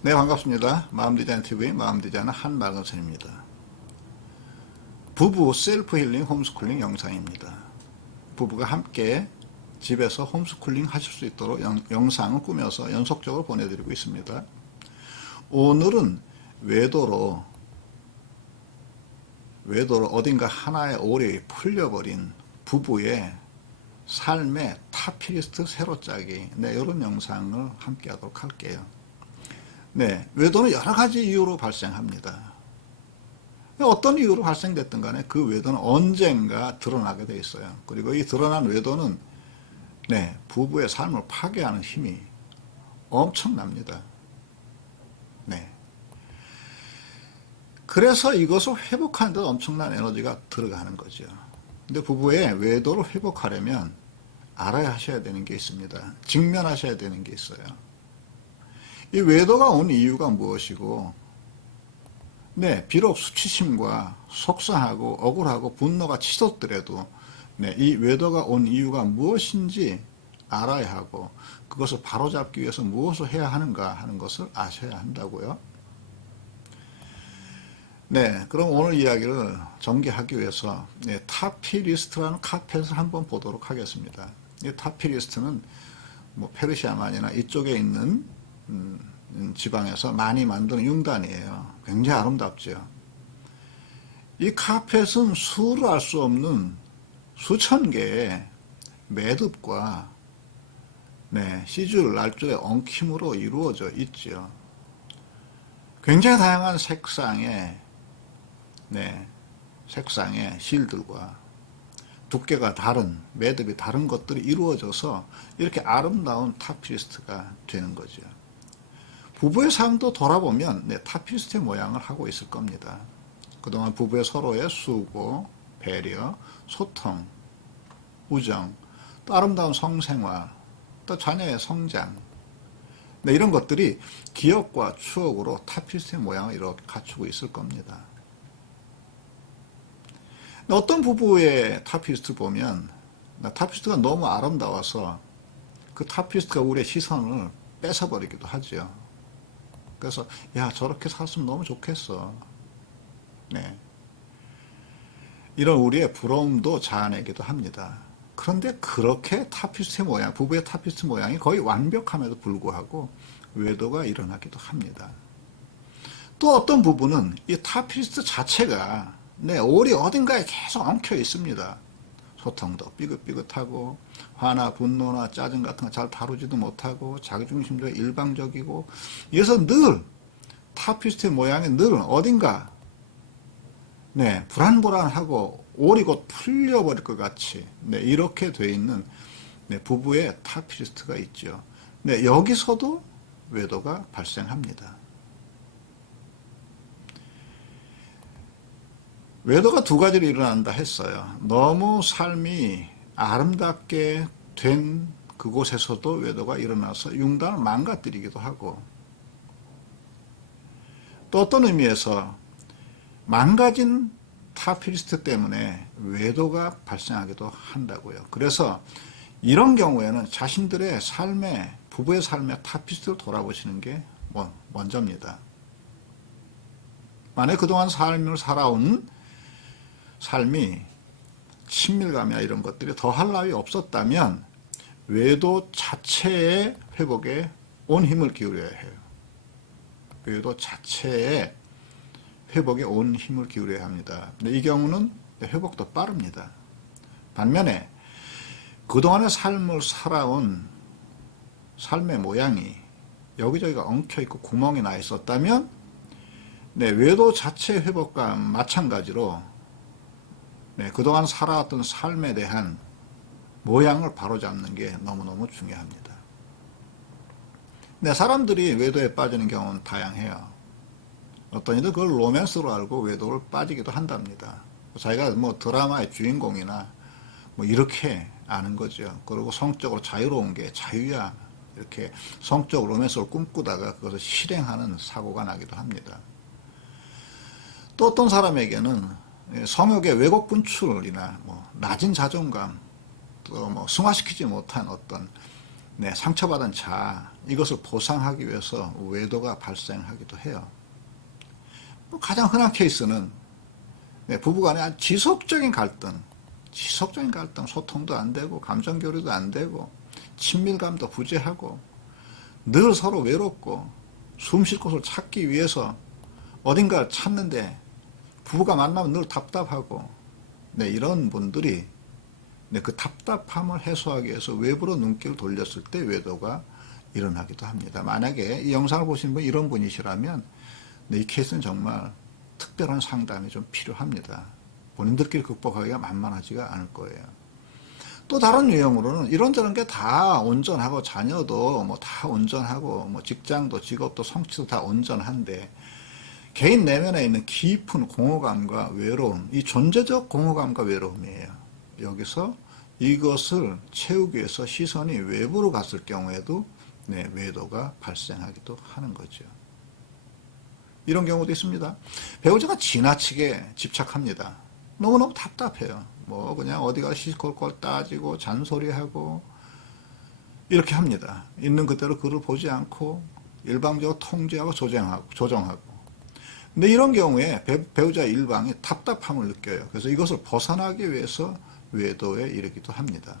네, 반갑습니다. 마음디자인TV 마음디자인은 한말건선입니다. 부부 셀프 힐링 홈스쿨링 영상입니다. 부부가 함께 집에서 홈스쿨링 하실 수 있도록 영상을 꾸며서 연속적으로 보내드리고 있습니다. 오늘은 외도로 어딘가 하나의 오력이 풀려버린 부부의 삶의 타피리스트 새로 짜기, 이런 영상을 함께 하도록 할게요. 외도는 여러 가지 이유로 발생합니다. 어떤 이유로 발생됐든 간에 그 외도는 언젠가 드러나게 돼 있어요. 그리고 이 드러난 외도는 부부의 삶을 파괴하는 힘이 엄청납니다. 그래서 이것을 회복하는 데 엄청난 에너지가 들어가는 거죠. 근데 부부의 외도를 회복하려면 알아야 하셔야 되는 게 있습니다. 직면하셔야 되는 게 있어요. 이 외도가 온 이유가 무엇이고, 비록 수치심과 속상하고 억울하고 분노가 치솟더라도 이 외도가 온 이유가 무엇인지 알아야 하고, 그것을 바로잡기 위해서 무엇을 해야 하는가 하는 것을 아셔야 한다고요. 그럼 오늘 이야기를 전개하기 위해서 타피리스트라는 카펫을 한번 보도록 하겠습니다. 이 타피리스트는 페르시아만이나 이쪽에 있는 지방에서 많이 만드는 융단이에요. 굉장히 아름답죠. 이 카펫은 수를 알 수 없는 수천 개의 매듭과 시줄, 날줄의 엉킴으로 이루어져 있죠. 굉장히 다양한 색상의 실들과 두께가 다른, 매듭이 다른 것들이 이루어져서 이렇게 아름다운 타피리스트가 되는 거죠. 부부의 삶도 돌아보면 타피리스트의 모양을 하고 있을 겁니다. 그동안 부부의 서로의 수고, 배려, 소통, 우정, 또 아름다운 성생활, 또 자녀의 성장, 이런 것들이 기억과 추억으로 타피리스트의 모양을 이렇게 갖추고 있을 겁니다. 어떤 부부의 타피리스트를 보면 타피리스트가 너무 아름다워서 그 타피리스트가 우리의 시선을 뺏어버리기도 하죠. 그래서 저렇게 살았으면 너무 좋겠어. 이런 우리의 부러움도 자아내기도 합니다. 그런데 그렇게 타피리스트의 모양, 부부의 타피리스트 모양이 거의 완벽함에도 불구하고 외도가 일어나기도 합니다. 또 어떤 부부는 이 타피리스트 자체가 올이 어딘가에 계속 엉켜 있습니다. 소통도 삐긋삐긋하고 화나 분노나 짜증 같은 거 잘 다루지도 못하고 자기중심도 일방적이고, 그래서 늘 타피리스트의 모양이 늘 어딘가 불안불안하고 올이 곧 풀려버릴 것 같이 이렇게 돼 있는 부부의 타피리스트가 있죠. 여기서도 외도가 발생합니다. 외도가 두 가지로 일어난다 했어요. 너무 삶이 아름답게 된 그곳에서도 외도가 일어나서 융단을 망가뜨리기도 하고, 또 어떤 의미에서 망가진 타피리스트 때문에 외도가 발생하기도 한다고요. 그래서 이런 경우에는 자신들의 삶의, 부부의 삶의 타피리스트를 돌아보시는 게 먼저입니다. 만약 그동안 삶을 살아온 삶이 친밀감이나 이런 것들이 더할 나위 없었다면 외도 자체의 회복에 온 힘을 기울여야 해요. 외도 자체의 회복에 온 힘을 기울여야 합니다. 근데 이 경우는 회복도 빠릅니다. 반면에 그동안의 삶을 살아온 삶의 모양이 여기저기가 엉켜있고 구멍이 나 있었다면 외도 자체의 회복과 마찬가지로 그동안 살아왔던 삶에 대한 모양을 바로잡는 게 너무너무 중요합니다. 사람들이 외도에 빠지는 경우는 다양해요. 어떤 이들 그걸 로맨스로 알고 외도를 빠지기도 한답니다. 자기가 드라마의 주인공이나 이렇게 아는 거죠. 그리고 성적으로 자유로운 게 자유야, 이렇게 성적 로맨스를 꿈꾸다가 그것을 실행하는 사고가 나기도 합니다. 또 어떤 사람에게는 성욕의 왜곡 분출이나 낮은 자존감, 또 승화시키지 못한 어떤 네, 상처받은 자, 이것을 보상하기 위해서 외도가 발생하기도 해요. 뭐 가장 흔한 케이스는 네, 부부간의 지속적인 갈등, 소통도 안 되고 감정 교류도 안 되고 친밀감도 부재하고 늘 서로 외롭고 숨 쉴 곳을 찾기 위해서 어딘가를 찾는데 부부가 만나면 늘 답답하고 네, 이런 분들이 네, 그 답답함을 해소하기 위해서 외부로 눈길을 돌렸을 때 외도가 일어나기도 합니다. 만약에 이 영상을 보시는 분 이런 분이시라면 네, 이 케이스는 정말 특별한 상담이 좀 필요합니다. 본인들끼리 극복하기가 만만하지가 않을 거예요. 또 다른 유형으로는 이런저런 게 다 온전하고 자녀도 뭐 다 온전하고 뭐 직장도 직업도 성취도 다 온전한데 개인 내면에 있는 깊은 공허감과 외로움, 이 존재적 공허감과 외로움이에요. 여기서 이것을 채우기 위해서 시선이 외부로 갔을 경우에도 네, 외도가 발생하기도 하는 거죠. 이런 경우도 있습니다. 배우자가 지나치게 집착합니다. 너무너무 답답해요. 뭐 그냥 어디가 시시콜콜 따지고 잔소리하고 이렇게 합니다. 있는 그대로 그를 보지 않고 일방적으로 통제하고 조정하고. 근데 이런 경우에 배우자 일방이 답답함을 느껴요. 그래서 이것을 벗어나기 위해서 외도에 이르기도 합니다.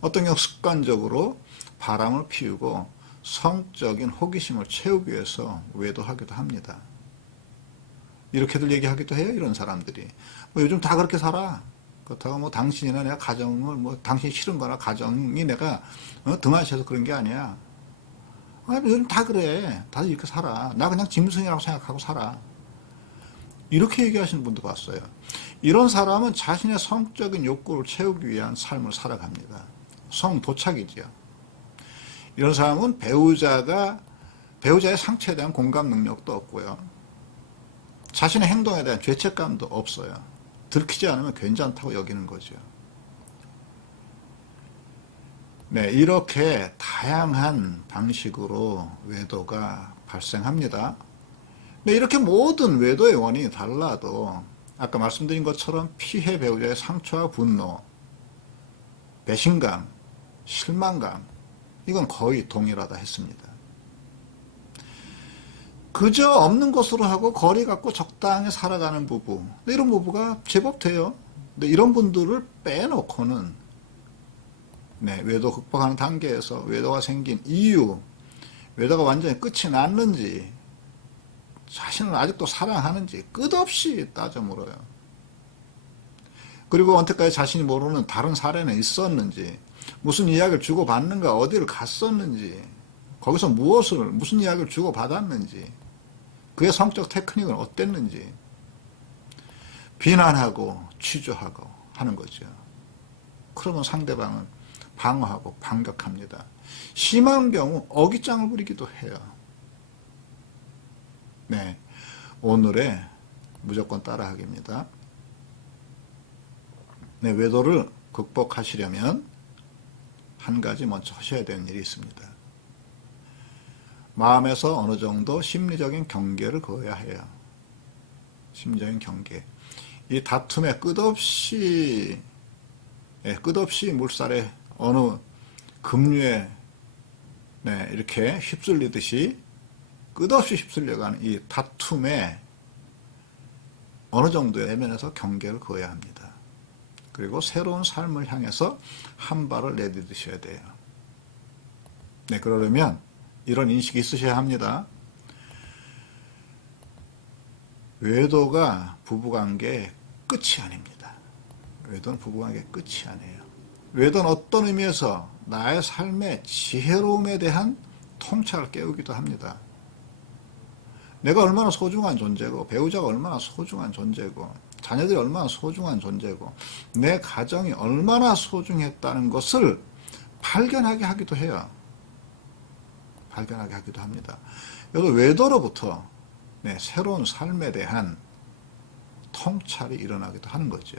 어떤 경우 습관적으로 바람을 피우고 성적인 호기심을 채우기 위해서 외도하기도 합니다. 이렇게들 얘기하기도 해요. 이런 사람들이. 뭐 요즘 다 그렇게 살아. 그렇다고 뭐 당신이나 내가 가정을 뭐 당신이 싫은 거나 가정이 내가 등한시해서 그런 게 아니야. 요즘 다 그래. 다들 이렇게 살아. 나 그냥 짐승이라고 생각하고 살아. 이렇게 얘기하시는 분도 봤어요. 이런 사람은 자신의 성적인 욕구를 채우기 위한 삶을 살아갑니다. 성도착이지요. 이런 사람은 배우자의 상처에 대한 공감 능력도 없고요. 자신의 행동에 대한 죄책감도 없어요. 들키지 않으면 괜찮다고 여기는 거죠. 네, 이렇게 다양한 방식으로 외도가 발생합니다. 네, 이렇게 모든 외도의 원인이 달라도 아까 말씀드린 것처럼 피해 배우자의 상처와 분노, 배신감, 실망감, 이건 거의 동일하다 했습니다. 그저 없는 것으로 하고 거리 갖고 적당히 살아가는 부부, 이런 부부가 제법 돼요. 근데 이런 분들을 빼놓고는 네, 외도 극복하는 단계에서 외도가 생긴 이유, 외도가 완전히 끝이 났는지, 자신을 아직도 사랑하는지 끝없이 따져 물어요. 그리고 언제까지 자신이 모르는 다른 사례는 있었는지, 무슨 이야기를 주고받는가, 어디를 갔었는지, 거기서 무슨 이야기를 주고받았는지, 그의 성적 테크닉은 어땠는지 비난하고 취조하고 하는 거죠. 그러면 상대방은 방어하고 반격합니다. 심한 경우 어깃장을 부리기도 해요. 네, 오늘의 무조건 따라하기입니다. 네, 외도를 극복하시려면 한 가지 먼저 하셔야 되는 일이 있습니다. 마음에서 어느 정도 심리적인 경계를 그어야 해요. 심리적인 경계. 이 다툼에 끝없이 물살에 어느 급류에 네, 이렇게 휩쓸리듯이 끝없이 휩쓸려가는 이 다툼에 어느 정도의 내면에서 경계를 그어야 합니다. 그리고 새로운 삶을 향해서 한 발을 내딛으셔야 돼요. 네, 그러려면 이런 인식이 있으셔야 합니다. 외도가 부부관계의 끝이 아닙니다. 외도는 부부관계의 끝이 아니에요. 외도는 어떤 의미에서 나의 삶의 지혜로움에 대한 통찰을 깨우기도 합니다. 내가 얼마나 소중한 존재고, 배우자가 얼마나 소중한 존재고, 자녀들이 얼마나 소중한 존재고, 내 가정이 얼마나 소중했다는 것을 발견하게 하기도 해요. 발견하게 하기도 합니다. 여기서 외도로부터 네, 새로운 삶에 대한 통찰이 일어나기도 하는 거죠.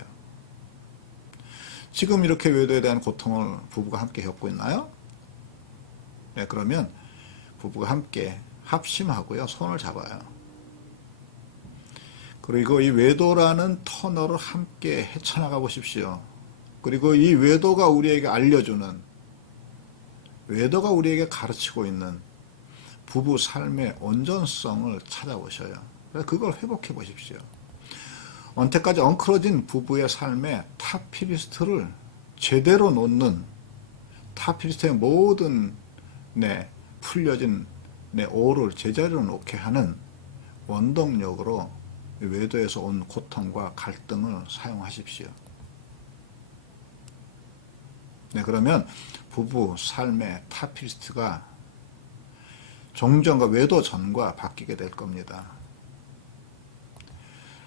지금 이렇게 외도에 대한 고통을 부부가 함께 겪고 있나요? 네, 그러면 부부가 함께 합심하고요, 손을 잡아요. 그리고 이 외도라는 터널을 함께 헤쳐나가 보십시오. 그리고 이 외도가 우리에게 알려주는 외도가 우리에게 가르치고 있는 부부 삶의 온전성을 찾아보셔요. 그래서 그걸 회복해 보십시오. 언제까지 엉클어진 부부의 삶의 타피리스트를 제대로 놓는, 타피리스트의 모든 풀려진 오를 제자리로 놓게 하는 원동력으로 외도에서 온 고통과 갈등을 사용하십시오. 그러면 부부 삶의 타피리스트가 종전과 외도 전과 바뀌게 될 겁니다.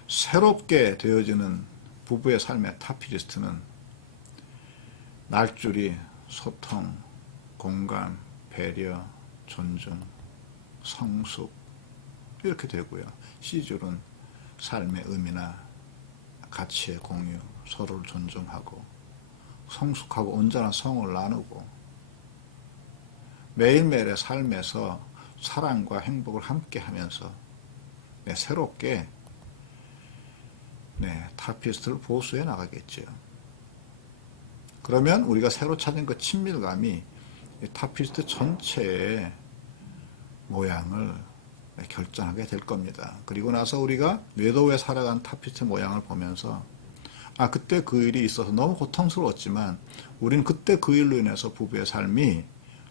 새롭게 되어지는 부부의 삶의 타피리스트는 날줄이 소통, 공감, 배려, 존중, 성숙 이렇게 되고요. C줄은 삶의 의미나 가치의 공유, 서로를 존중하고 성숙하고 온전한 성을 나누고 매일매일의 삶에서 사랑과 행복을 함께 하면서 새롭게 타피리스트를 보수해 나가겠죠. 그러면 우리가 새로 찾은 그 친밀감이 타피리스트 전체의 모양을 결정하게 될 겁니다. 그리고 나서 우리가 외도에 살아간 타피리스트 모양을 보면서 그때 그 일이 있어서 너무 고통스러웠지만 우리는 그때 그 일로 인해서 부부의 삶이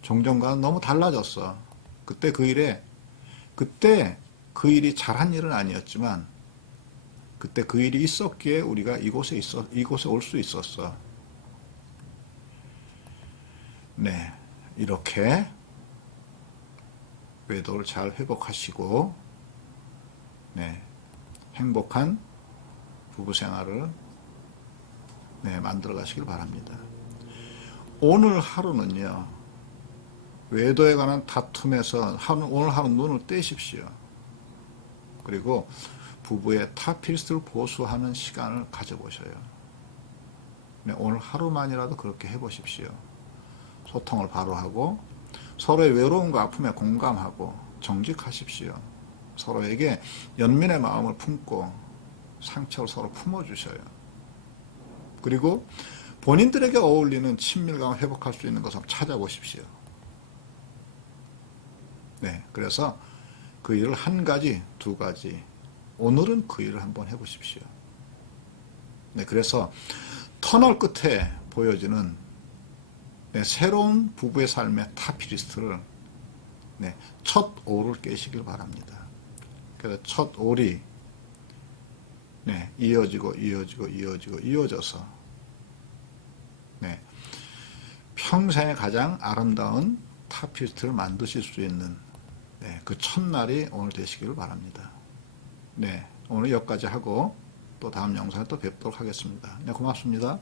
종전과는 너무 달라졌어. 그때 그 일이 잘한 일은 아니었지만 그때 그 일이 있었기에 우리가 이곳에 올 수 있었어. 이렇게 외도를 잘 회복하시고 행복한 부부 생활을 만들어 가시길 바랍니다. 오늘 하루는요, 외도에 관한 다툼에서 오늘 하루 눈을 떼십시오. 그리고 부부의 타피리스트를 보수하는 시간을 가져보셔요. 오늘 하루만이라도 그렇게 해보십시오. 소통을 바로 하고 서로의 외로움과 아픔에 공감하고 정직하십시오. 서로에게 연민의 마음을 품고 상처를 서로 품어주셔요. 그리고 본인들에게 어울리는 친밀감을 회복할 수 있는 것을 찾아보십시오. 그래서 그 일을 한 가지, 두 가지, 오늘은 그 일을 한번 해보십시오. 그래서 터널 끝에 보여지는 새로운 부부의 삶의 타피리스트를 첫 올을 깨시길 바랍니다. 그래서 첫 올이 이어져서 평생에 가장 아름다운 타피리스트를 만드실 수 있는 그 첫날이 오늘 되시기를 바랍니다. 오늘 여기까지 하고 또 다음 영상에 또 뵙도록 하겠습니다. 고맙습니다.